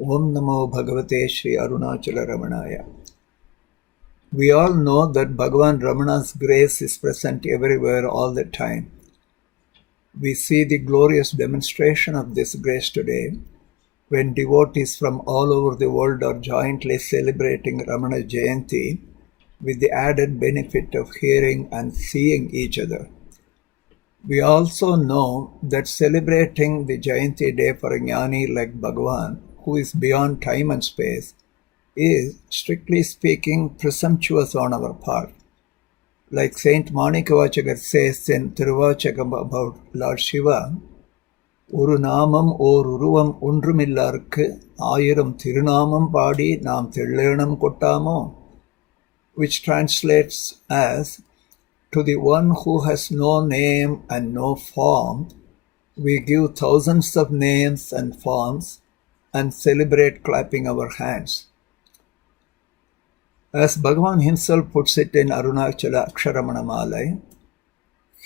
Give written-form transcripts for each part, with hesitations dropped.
Om Namo Bhagavate Sri Arunachala Ramanaya. We all know that Bhagavan Ramana's grace is present everywhere all the time. We see the glorious demonstration of this grace today when devotees from all over the world are jointly celebrating Ramana Jayanti with the added benefit of hearing and seeing each other. We also know that celebrating the Jayanti day for a jnani like Bhagavan, who is beyond time and space, is, strictly speaking, presumptuous on our part. Like Saint Manikavachakar says in Thiruvachakam about Lord Shiva, ஒரு நாமம் ஓர் உருவம் ஒன்றுமில்லார்க்கு ஆயிரம் திருநாமம் பாடி நாம் தெள்ளேணம் கொட்டாமோ, which translates as, to the one who has no name and no form, we give thousands of names and forms and celebrate clapping our hands. As Bhagavan himself puts it in Arunachala Aksharamanamala,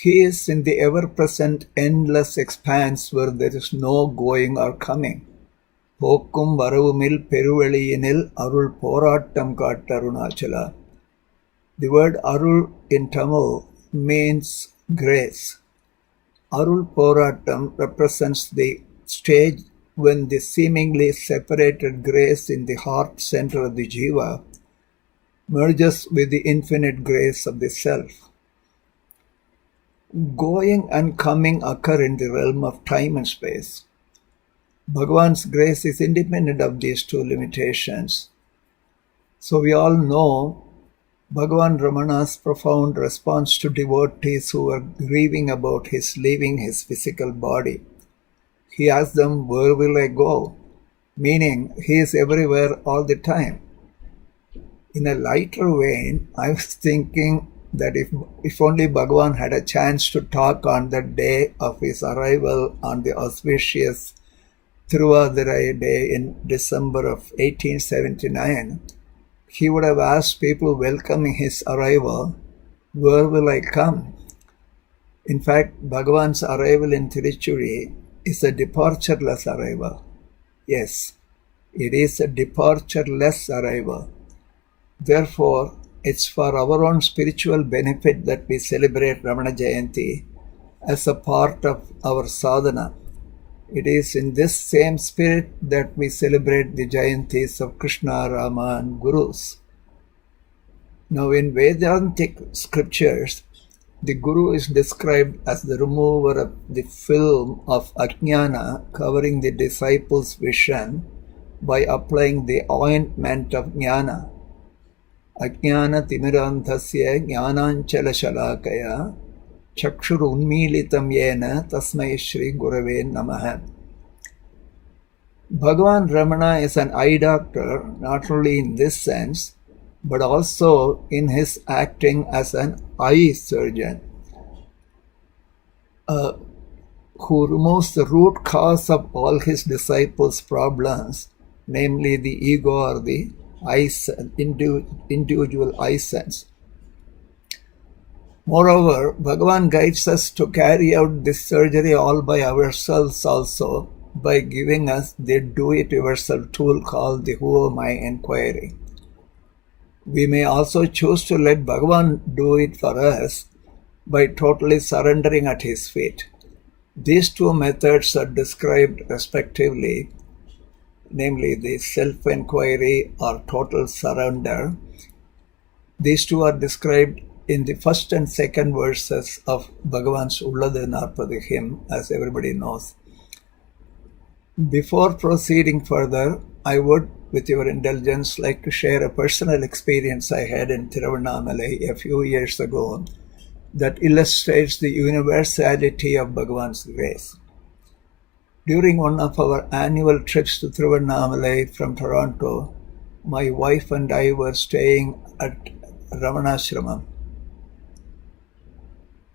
he is in the ever-present endless expanse where there is no going or coming. போக்கும் வரவுமில் பெருவெளியினில் அருள் போராட்டம் காட்ட Arunachala. The word Arul in Tamil means grace. Arul Poratam represents the stage when the seemingly separated grace in the heart center of the jiva merges with the infinite grace of the self. Going and coming occur in the realm of time and space. Bhagavan's grace is independent of these two limitations. So we all know Bhagavan Ramana's profound response to devotees who were grieving about his leaving his physical body. He asked them, "Where will I go?" Meaning, he is everywhere all the time. In a lighter vein, I was thinking that if only Bhagavan had a chance to talk on the day of his arrival on the auspicious Thiruvadirai day in December of 1879, he would have asked people welcoming his arrival, "Where will I come?" In fact, Bhagavan's arrival in Tiruchuri is a departureless arrival. Yes, it is a departureless arrival. Therefore, it's for our own spiritual benefit that we celebrate Ramana Jayanti as a part of our sadhana. It is in this same spirit that we celebrate the Jayantis of Krishna, Rama and Gurus. Now in Vedantic scriptures, the Guru is described as the remover of the film of Ajnana covering the disciples' vision by applying the ointment of Jnana. Ajnana timiranthasya jnananchala shalakaya Chakshur unmilitam yena tasmai Shri Gurave Namaha. Bhagavan Ramana is an eye doctor, not only in this sense, but also in his acting as an eye surgeon, who removes the root cause of all his disciples' problems, namely the ego or the individual eye sense. Moreover, Bhagavan guides us to carry out this surgery all by ourselves also by giving us the do-it-yourself tool called the Who Am I inquiry. We may also choose to let Bhagavan do it for us by totally surrendering at his feet. These two methods are described respectively, namely the self-inquiry or total surrender. These two are described in the first and second verses of Bhagavan's Ulladu Narpadu hymn, as everybody knows. Before proceeding further, I would, with your indulgence, like to share a personal experience I had in Tiruvannamalai a few years ago that illustrates the universality of Bhagavan's grace. During one of our annual trips to Tiruvannamalai from Toronto, my wife and I were staying at Ramanashramam.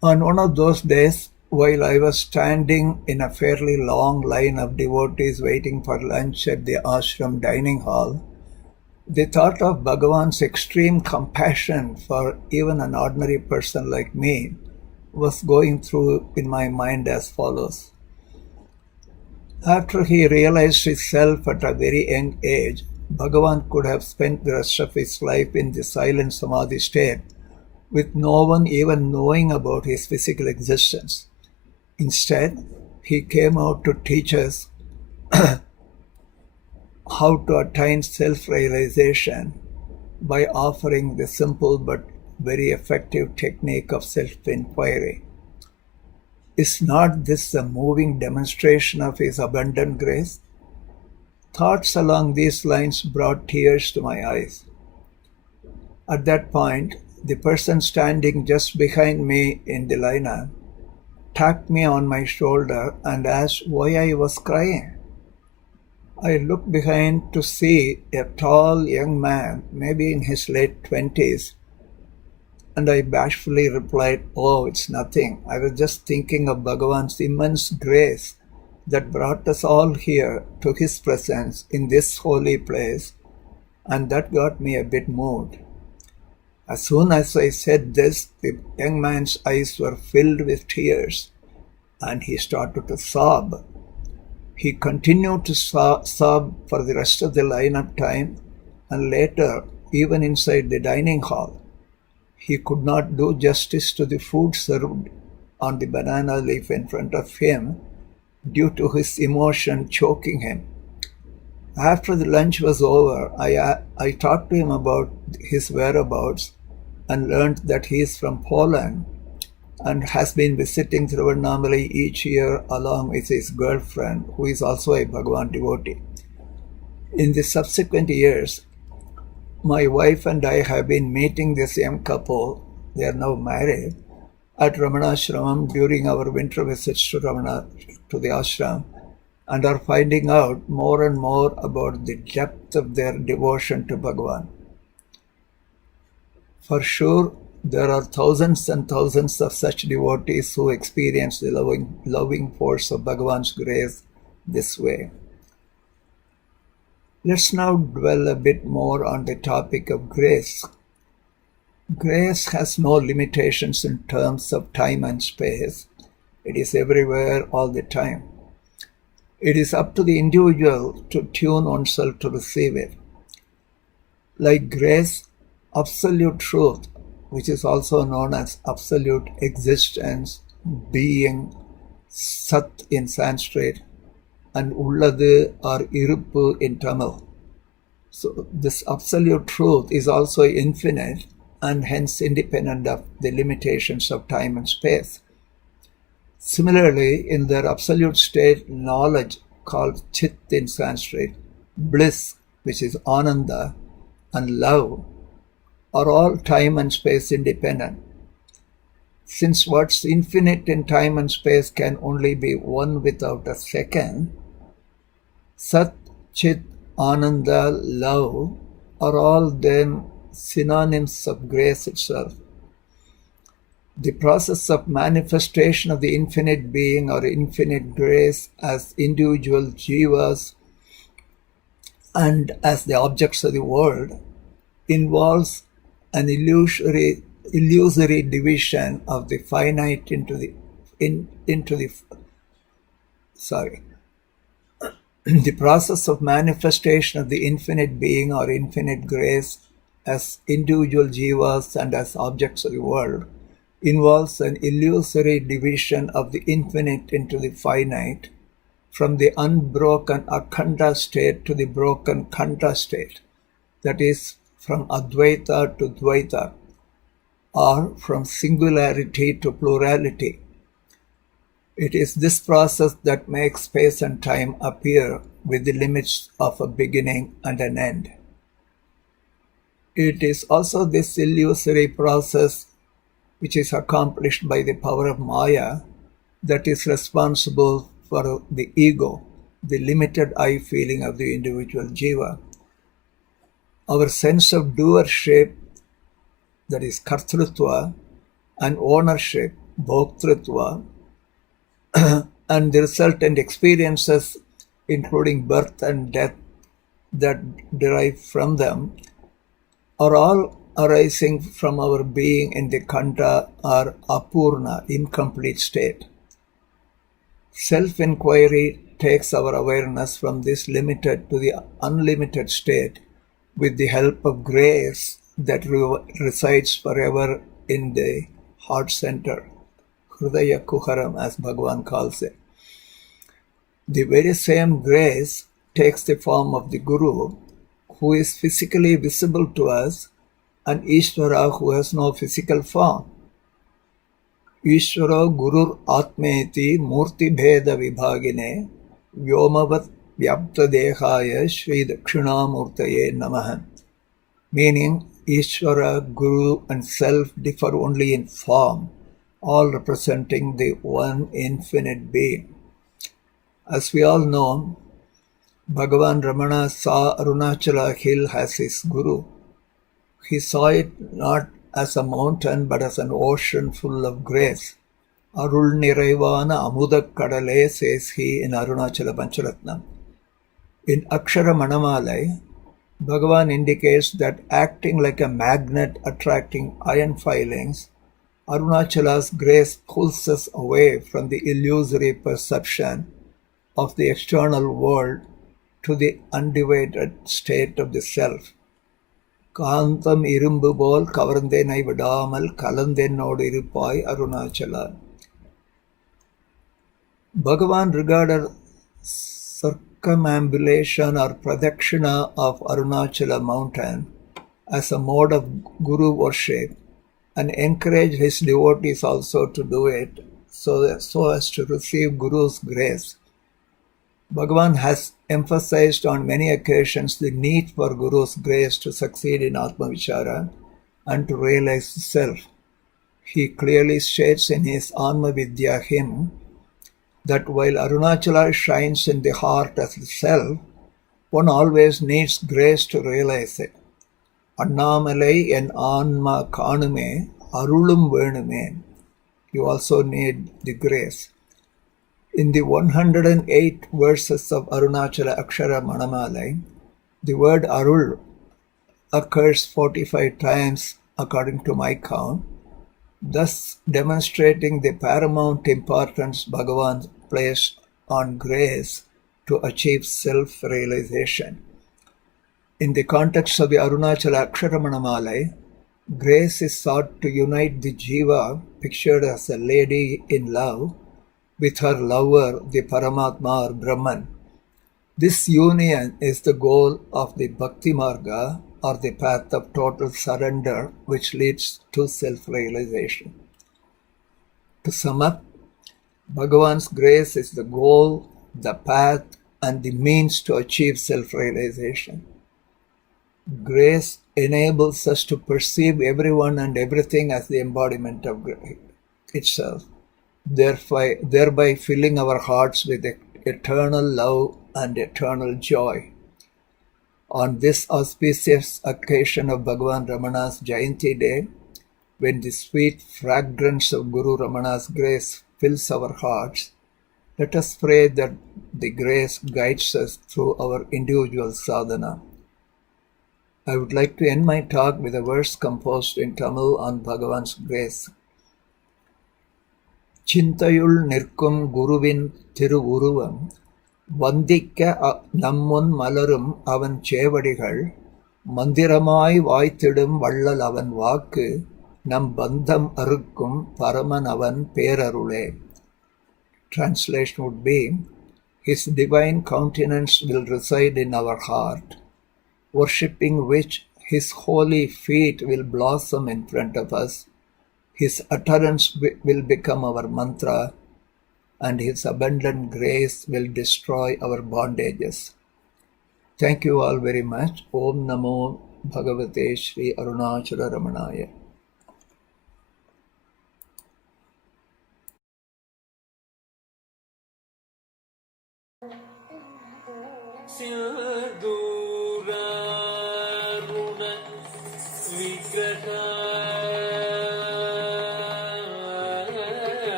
On one of those days, while I was standing in a fairly long line of devotees waiting for lunch at the ashram dining hall, the thought of Bhagavan's extreme compassion for even an ordinary person like me was going through in my mind as follows. After he realized his self at a very young age, Bhagavan could have spent the rest of his life in the silent samadhi state with no one even knowing about his physical existence. Instead, he came out to teach us how to attain self-realization by offering the simple but very effective technique of self-inquiry. Is not this a moving demonstration of his abundant grace? Thoughts along these lines brought tears to my eyes. At that point, the person standing just behind me in the lineup tapped me on my shoulder and asked why I was crying. I looked behind to see a tall young man, maybe in his late 20s, and I bashfully replied, "Oh, it's nothing. I was just thinking of Bhagavan's immense grace that brought us all here to his presence in this holy place, and that got me a bit moved." As soon as I said this, the young man's eyes were filled with tears, and he started to sob. He continued to sob for the rest of the line-up time, and later, even inside the dining hall. He could not do justice to the food served on the banana leaf in front of him due to his emotion choking him. After the lunch was over, I talked to him about his whereabouts and learned that he is from Poland and has been visiting Tiruvannamalai each year along with his girlfriend, who is also a Bhagavan devotee. In the subsequent years, my wife and I have been meeting this young couple, they are now married, at Ramanashramam during our winter visits to the ashram, and are finding out more and more about the depth of their devotion to Bhagavan. For sure, there are thousands and thousands of such devotees who experience the loving force of Bhagavan's grace this way. Let's now dwell a bit more on the topic of grace. Grace has no limitations in terms of time and space. It is everywhere all the time. It is up to the individual to tune oneself to receive it. Like grace, absolute truth, which is also known as absolute existence, being, Sat in Sanskrit, and Ulladu or Iruppu in Tamil. So this absolute truth is also infinite and hence independent of the limitations of time and space. Similarly, in their absolute state, knowledge called Chit in Sanskrit, bliss, which is Ananda, and love, are all time and space independent. Since what's infinite in time and space can only be one without a second, Sat, Chit, Ananda, love are all then synonyms of grace itself. The process of manifestation of the infinite being or infinite grace as individual jivas and as the objects of the world involves an illusory division of the finite into the the process of manifestation of the infinite being or infinite grace as individual jivas and as objects of the world involves an illusory division of the infinite into the finite from the unbroken akhanda state to the broken khanda state, that is, from Advaita to Dvaita, or from singularity to plurality. It is this process that makes space and time appear with the limits of a beginning and an end. It is also this illusory process which is accomplished by the power of Maya that is responsible for the ego, the limited I feeling of the individual jiva. Our sense of doership, that is kartrutva, and ownership, bhoktrutva, and the resultant experiences, including birth and death that derive from them, are all arising from our being in the khanda or apurna, incomplete state. Self-inquiry takes our awareness from this limited to the unlimited state with the help of grace that resides forever in the heart center, Hridaya Kuharam, as Bhagavan calls it. The very same grace takes the form of the Guru, who is physically visible to us, and Ishvara, who has no physical form. Ishvara Gurur Atmeti Murti Bheda Vibhagine Vyomavat Vyapta Dehaya Sri Dakshinamurtaye Namaha. Meaning, Ishvara, Guru, and Self differ only in form, all representing the one infinite being. As we all know, Bhagavan Ramana saw Arunachala hill as his Guru. He saw it not as a mountain but as an ocean full of grace. Arul Niraivana Amudak Kadale, says he in Arunachala Pancharatnam. In Akshara Manamalai, Bhagavan indicates that acting like a magnet attracting iron filings, Arunachala's grace pulls us away from the illusory perception of the external world to the undivided state of the self. Kantam irumbu bol kavarndenai vidamal kalandennodu iruppai Arunachala. Bhagavan regarded circumambulation or pradakshina of Arunachala mountain as a mode of Guru worship and encouraged his devotees also to do it so as to receive Guru's grace. Bhagavan has emphasized on many occasions the need for Guru's grace to succeed in Atma-vichara and to realize the self. He clearly states in his Anma Vidya hymn that while Arunachala shines in the heart as the self, one always needs grace to realize it. Annamalai en Anma Kanume, Arulum Venume. You also need the grace. In the 108 verses of Arunachala Akshara Manamalai, the word Arul occurs 45 times according to my count, thus demonstrating the paramount importance Bhagavan placed on grace to achieve self-realization. In the context of the Arunachala Akshara Manamalai, grace is sought to unite the jiva, pictured as a lady in love, with her lover, the Paramatma or Brahman. This union is the goal of the Bhakti Marga, or the path of total surrender, which leads to self-realization. To sum up, Bhagavan's grace is the goal, the path, and the means to achieve self-realization. Grace enables us to perceive everyone and everything as the embodiment of itself, thereby filling our hearts with eternal love and eternal joy. On this auspicious occasion of Bhagavan Ramana's Jayanti Day, when the sweet fragrance of Guru Ramana's grace fills our hearts, let us pray that the grace guides us through our individual sadhana. I would like to end my talk with a verse composed in Tamil on Bhagavan's grace. Chintayul nirkum Guruvin Thiruvuruvam வந்திக்க நம்முன் மலரும் அவன் சேவடிகள் மந்திரமாய் வாய்த்திடும் வள்ளல் அவன் வாக்கு நம் பந்தம் அறுக்கும் பரமன் அவன் பேரருளே. Translation would be, His divine countenance will reside in our heart, worshipping which His holy feet will blossom in front of us. His utterance will become our mantra, and His abundant grace will destroy our bondages. Thank you all very much. Om Namo Bhagavate Sri Arunachala Ramanaya.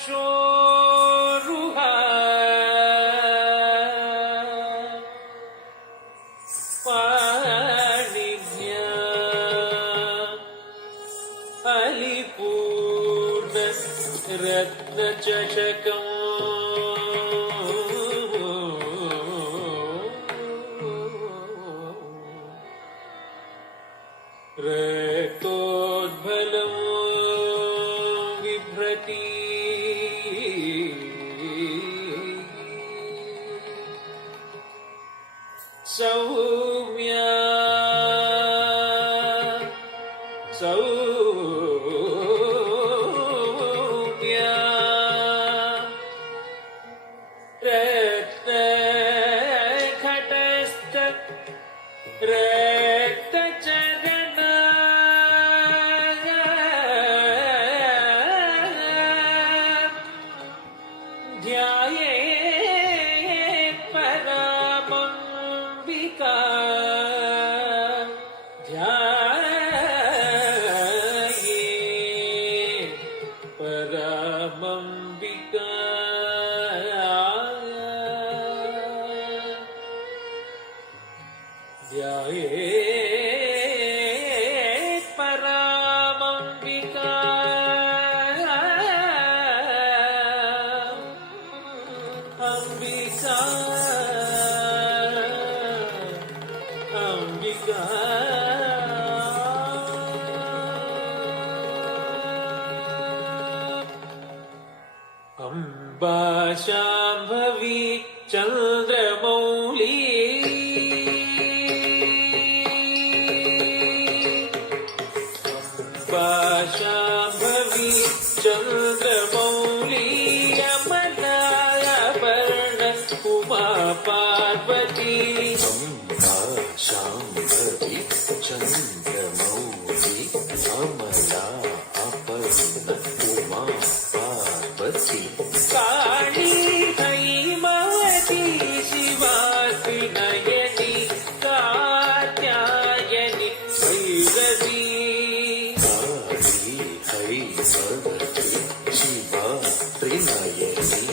चक्षोरुहा पाणिन्या अलिपूर्ण रत्नचषकम् रक्तोद्भलं बिभ्रति Saumya Saumya रत्नघटस्थ रक्तचरणा ध्यायेत् परामम्बिका ध्यायेत् परामम्बिका ध्यायेत् परामम्बिका अम्बिका अम्बिका अम्बा शाम्भवी चन्द्रमौली अम्बा शाम्भवी चन्द्रमौली अमलायाभरण उमा पार्वती अम्बा शाम्भवी चन्द्रमौली अमला अपर्ण उमा पार्वती काली हैमवती शिवा त्रिनयनी कात्यायनी भैरवी काली हैमवती शिवा त्रिनयनी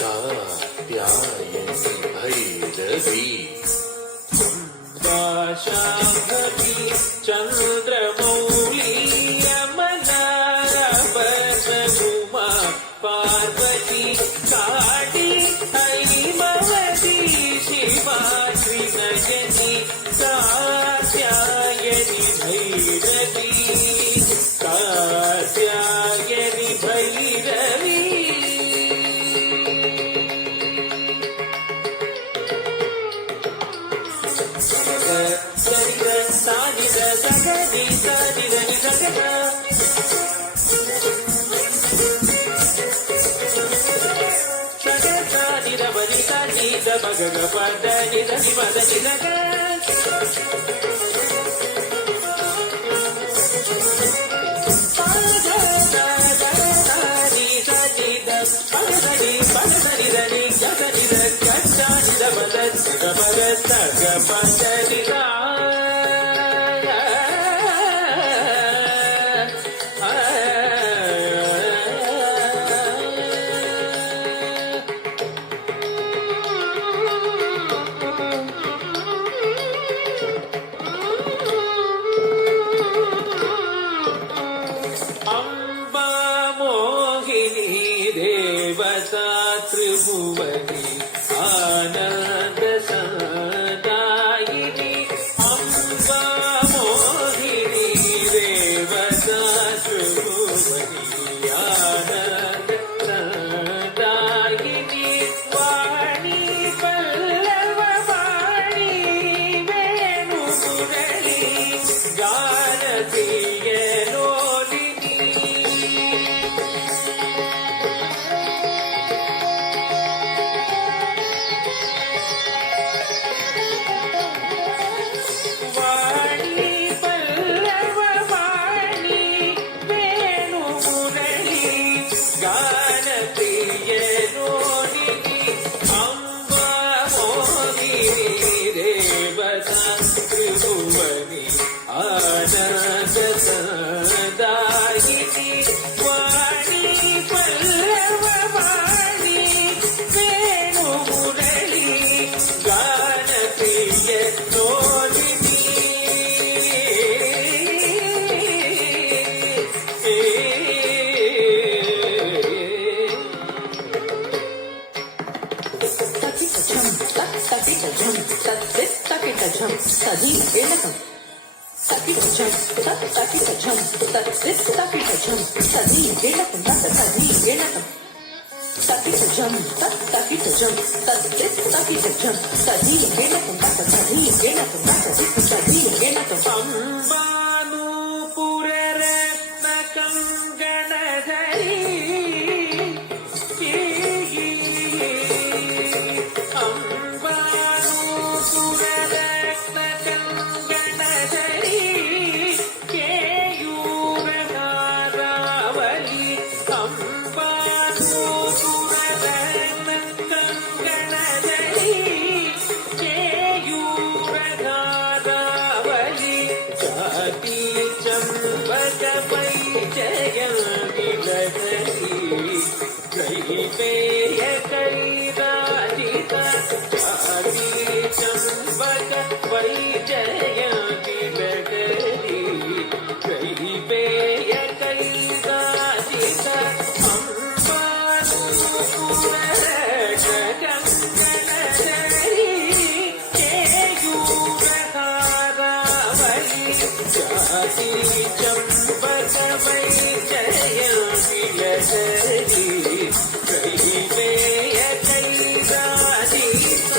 कात्यायनी भैरवी अम्बा शाम्भवी चन्द्रमौली अमलायाभरण उमा पार्वती काली हैमवती शिवा त्रिनयनी कात्यायनी भैरवी कात्यायनी भैरवी सानिद सगनि सानिद निसगन सगनिद वनिता निद भगग पद निद निपद निसग अम्बा मोहिनी देवता त्रिभुवनी आनंद सदायिनी अम्बा मोहिनी देवता त्रिभुवनी आनंद सदायिनी वाणी पल्लव वाणी वेणु मुरली गानतीय ததி இணக்கம் தக்கிட்டஜம் தக்கிட்டஜம் தத்திஸ் தக்கிட்டஜம் ததி இணக்கம் ததி இணக்கம் தக்கிட்டஜம் தக்கிட்டஜம் தத்திஸ் தக்கிட்டஜம் ததி இணக்கம் ததி இணக்கம் ததி இணக்கம் ಅಂಬಾನು ಪುರರತ್ನ ಕಂಗಣಧರಿ ಅಂಬಾನು ಪುರರತ್ನ ಕಂಗಣಧರಿ ಕೇಯೂರ ಧಾರಾವಳಿ ಅಂಬಾನು ಪುರರತ್ನ ಕಂಗಣಧರಿ ಕೇಯೂರ ಧಾರಾವಳಿ ಜಾತಿ ಚಂಬಕ ಪೈ ಜಯಂತಿಲಧರಿ ಕೈಪೇಯ ಕೈರಾಜಿತ ಜಾತಿ ಚಂಬಕ ಪೈ ಜಯಂತಿಲಧರಿ ಕೈಪೇಯ ಕೈರಾಜಿತ ಅಂಬಾನು ಪುರರತ್ನ ಕಂಗಣಧರಿ ಕೇಯೂರ ಧಾರಾವಳಿ ಜಾತಿ ಚಂಬಕ ವೈ ಜಯಂತಿಲಧರಿ ಕೈಪೇಯ ಕೈರಾಜಿತ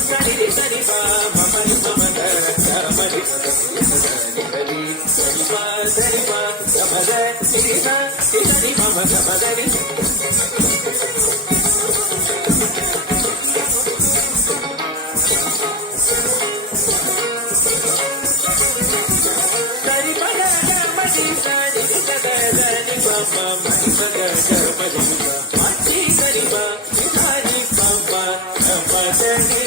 ಸರಿ ಸರಿ ಬಾ ಮಮರಿ ಮಮದ ಮರಿ ಸರಿ ಸರಿ ಬಾ ಸರಿ ಬಾ ಮಮದ ಸಿರಿ ಬಾ ಸರಿ ಮಮದ ಮದರಿ ಸರಿ ಪದ ಮರಿ ಸರಿ ಸದ ಸರಿ ಬಮ್ಮ ಮರಿ ಪದ ಮರಿ ಮರಿ ಸರಿ ಬಾ ಸರಿ ಬಮ್ಮ ಮದರಿ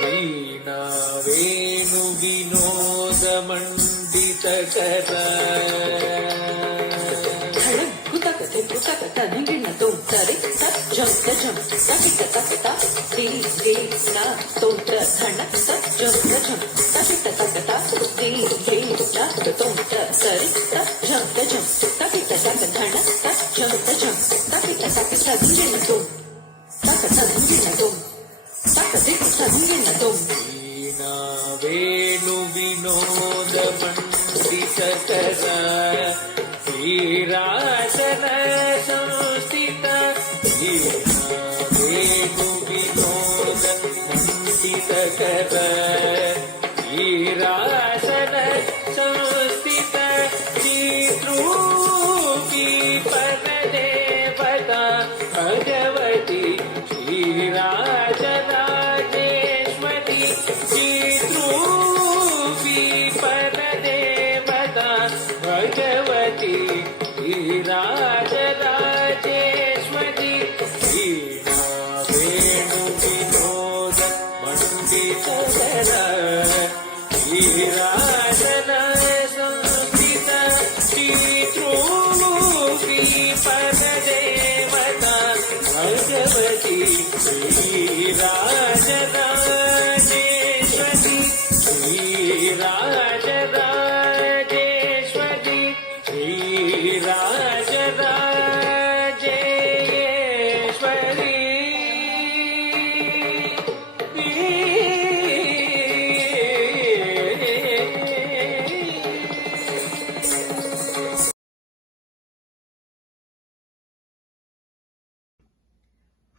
ವೀಣಾ ವೇಣು ವಿನೋದ ಮಂಡಿತ ಕರ தனிகிண தோன்றரை தஜம் தஜம் தகிட்ட தகதா தே தே நா தோன்ற தன தஜம் தஜம் தகிட்ட தகதா தே தே நா தோன்ற சரி தஜம் தஜம் தகிட்ட தகதன தஜம் தஜம் தகிட்ட தகத தனிகிண தோம் தகத தனிகிண தோம் தகத தனிகிண தோம் ವೀಣಾ ವೇಣು ವಿನೋದ ಮಂಡಿತ ಕರ ಶ್ರೀರಾಜನ ಸಂಸ್ಥಿತ ವೀಣಾ ವೇಣು ವಿನೋದ ಮಂಡಿತ ಕರ ಶ್ರೀರಾಜನ ಸಂಸ್ಥಿತ ಶ್ರೀದ್ರೂಪಿ ಪರದೇವತಾ ಭಗವತಿ ಶ್ರೀರಾಜರಾಜೇಶ್ವರಿ ಶ್ರೀದ್ರೂಪಿ ಪರದೇವತಾ ಭಗವತಿ ಶ್ರೀರಾಜರಾಜೇಶ್ವರಿ ವೀಣಾ ವೇಣು ವಿನೋದ ಮಂಡಿತ ಕರ ಶ್ರೀರಾಜನ ಸಂಸ್ಥಿತ ಶ್ರೀದ್ರೂಪಿ ಪರದೇವತಾ ಭಗವತಿ ಶ್ರೀರಾಜರಾಜೇಶ್ವರಿ ಶ್ರೀರಾಜರಾಜೇಶ್ವರಿ ಶ್ರೀರಾಜರಾಜೇಶ್ವರಿ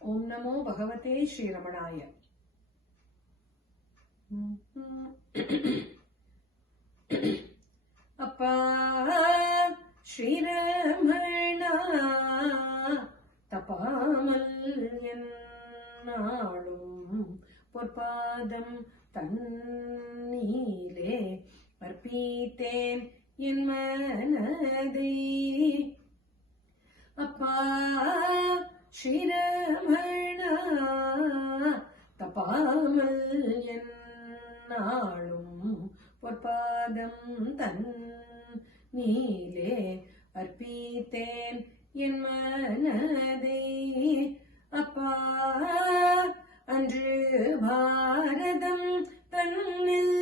ओम नमो भगवते श्रीरमणाय। அப்பா ஸ்ரீரமணா தப்பாமல் என்னாலும் பொற்பாதம் தன்னீலே அர்ப்பித்தேன் என் மனதை. அப்பா ஸ்ரீரமணா தப்பாமல் என்னாலும் என்னாலும் பொற்பாதம் தன் நீலே அர்ப்பித்தேன் என் மனதை. அப்பா அன்று பாரதம் தன்னில்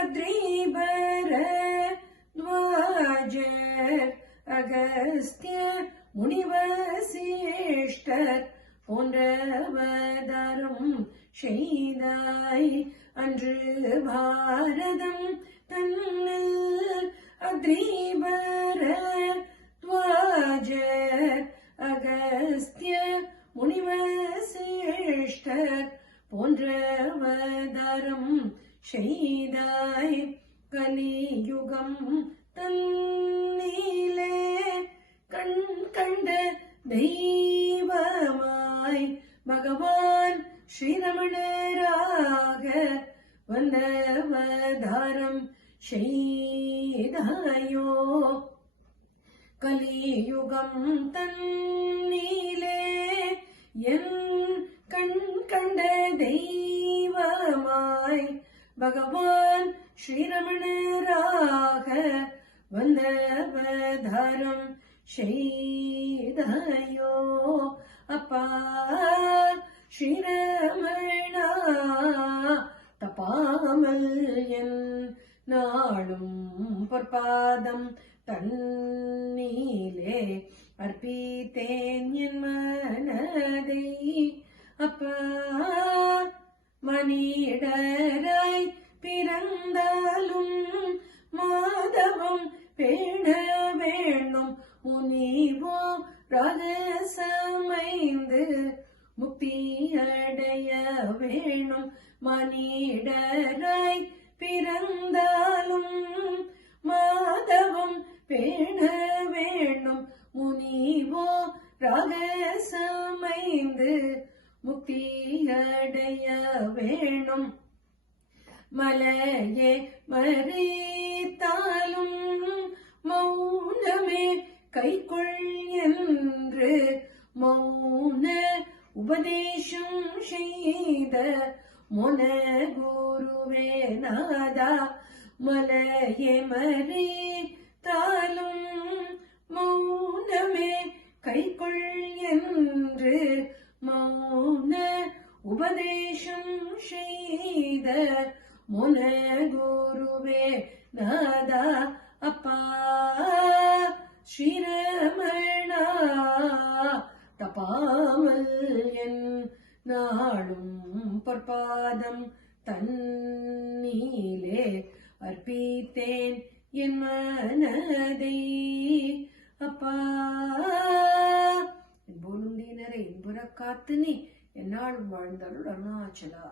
அத்ரிபர துவாஜர் அகஸ்திய முனிவசிஷ்டர் போன்றவதாரம் செய்தாய். அன்று பாரதம் தன்னில் அத்ரிபர துவாஜர் அகஸ்திய முனிவசிஷ்டர் போன்றவதாரம் செய்தாய். கலியுகம் தன்னிலே கண் கண்ட தெய்வமாய் பகவான் ஸ்ரீரமணராக வந்தவதாரம் செய்தாயோ. கலியுகம் தன்னிலே என் கண் கண்ட தெய்வமாய் பகவான் ஸ்ரீரமணராக வந்தவதாரம் செய்தாயோ. அப்பா ஸ்ரீரமணா தப்பாமல் என் நாளும் பொற்பாதம் தன்னீலே அர்ப்பித்தேன் என் மனதை. அப்பா மனிதராய் பிறந்தாலும் மாதவம் பேண வேணும் முனிவோ ரகசமைந்து முக்தி அடைய வேணும். மனிதராய் பிறந்தாலும் மாதவம் பேண வேணும் முனிவோ ரகசமைந்து முக்தி அடைய வேணும். மலையே மறித்தாலும் மௌனமே கைக்குள் என்று மௌன உபதேசம் செய்த மொன குருவே நாதா. மலையே மறித்தாலும் மௌனமே கைக்குள் என்று மௌன உபதேசம் செய்த மொன குருவே நாதா. அப்பா ஸ்ரீரமணா தப்பாமல் என் நாளும் பொற்பாதம் தன்னீலே அர்ப்பித்தேன் என் மனதை. அப்பா என் பொருந்தினரை இன்புற காத்து நீ என்னாலும் வாழ்ந்தருள் அருணாச்சலா.